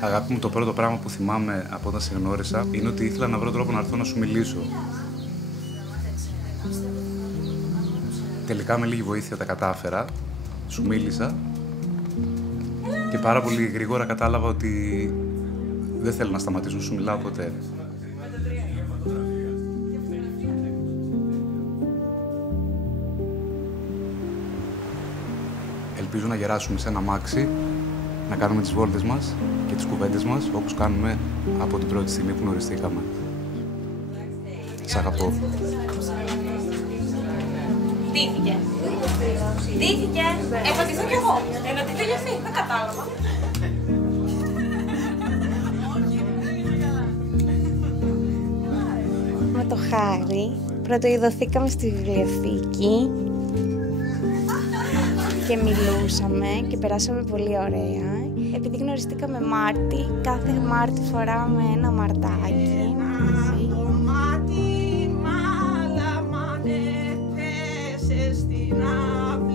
Αγάπη μου, το πρώτο πράγμα που θυμάμαι από όταν σε γνώρισα είναι ότι ήθελα να βρω τρόπο να έρθω να σου μιλήσω. Τελικά με λίγη βοήθεια τα κατάφερα, σου μίλησα και πάρα πολύ γρήγορα κατάλαβα ότι δεν θέλω να σταματήσω να σου μιλάω ποτέ. Ελπίζω να γεράσουμε σε ένα αμάξι, να κάνουμε τις βόλτες μας και τις κουβέντες μας όπως κάνουμε από την πρώτη στιγμή που γνωριστήκαμε. Σ' αγαπώ. Ντύθηκε. Ντύθηκε. Ερωτηθώ κι εγώ. Ερωτηθώ κι αυτή. Δεν κατάλαβα. Με το Χάρη πρωτοειδωθήκαμε στη βιβλιοθήκη και μιλούσαμε και περάσαμε πολύ ωραία. Επειδή γνωριστήκαμε Μάρτι, κάθε Μάρτι φοράμε ένα μαρτάκι μαζί.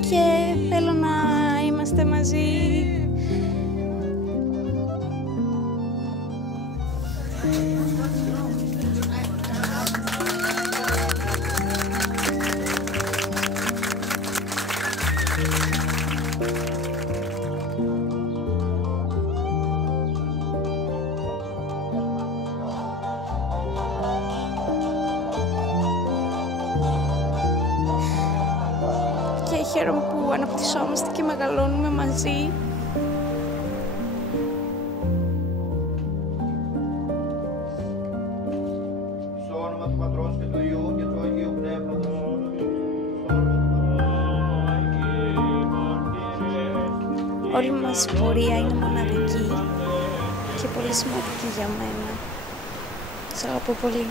Και θέλω να είμαστε μαζί. Και χαίρομαι που αναπτυσσόμαστε και μεγαλώνουμε μαζί. Στο όνομα του Πατρός και του Υιού και του Αγίου Πνεύματος. Όλη μας η πορεία είναι μοναδική και πολύ σημαντική για μένα. Σ' αγαπώ πολύ.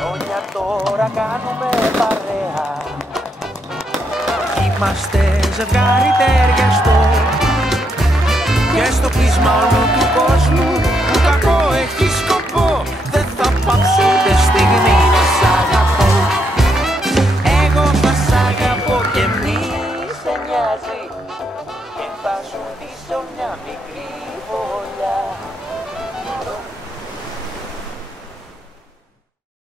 Χρόνια τώρα κάνουμε παρέα. Είμαστε ζευγάρι ταιριαστό και στο κλείσμα όλου του κόσμου που κακό έχει σκοπό δεν θα πάψω ούτε στιγμή να σ' αγαπώ. Εγώ θα σ' αγαπώ και μη σε νοιάζει και θα σου δείσω μια μικρή